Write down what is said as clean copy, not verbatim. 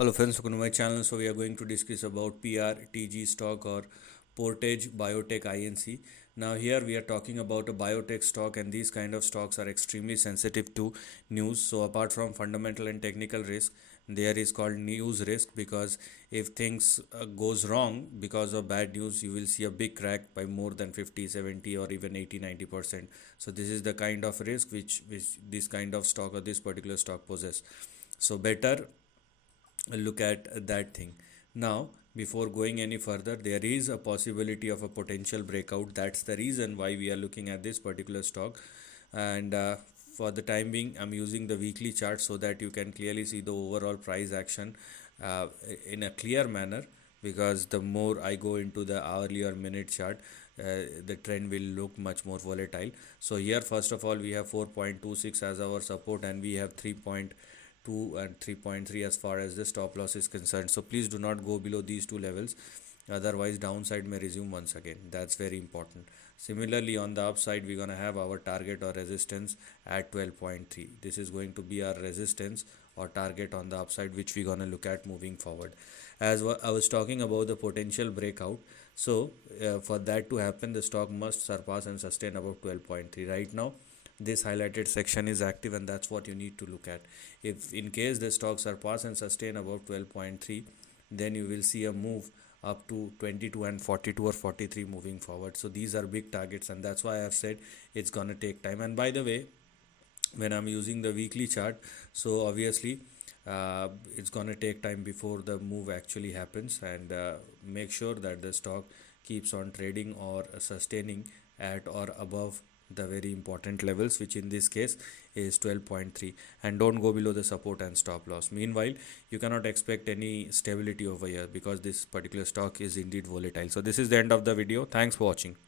Hello friends, welcome to my channel. So we are going to discuss about PRTG stock or Portage Biotech INC. Now here we are talking about a biotech stock, and these kind of stocks are extremely sensitive to news. So apart from fundamental and technical risk, there is called news risk, because if things goes wrong because of bad news, you will see a big crack by more than 50, 70 or even 80, 90%. So this is the kind of risk which this kind of stock or this particular stock possess. So better look at that thing. Now before going any further, there is a possibility of a potential breakout. That's the reason why we are looking at this particular stock. And for the time being, I'm using the weekly chart so that you can clearly see the overall price action uh, in a clear manner, because the more I go into the hourly or minute chart, the trend will look much more volatile. So here first of all we have 4.26 as our support, and we have 3.2 and 3.3 as far as the stop loss is concerned. So please do not go below these two levels, otherwise downside may resume once again. That's very important. Similarly, on the upside, we're going to have our target or resistance at 12.3. This is going to be our resistance or target on the upside, which we're going to look at moving forward. As I was talking about the potential breakout, so for that to happen, the stock must surpass and sustain above 12.3. Right now this highlighted section is active, and that's what you need to look at. If in case the stock surpass and sustain above 12.3, then you will see a move up to 22 and 42 or 43 moving forward. So these are big targets, and that's why I have said it's gonna take time. And by the way, when I'm using the weekly chart, so obviously it's gonna take time before the move actually happens, and make sure that the stock keeps on trading or sustaining at or above the very important levels, which in this case is 12.3, and don't go below the support and stop loss. Meanwhile, you cannot expect any stability over here because this particular stock is indeed volatile. So this is the end of the video. Thanks for watching.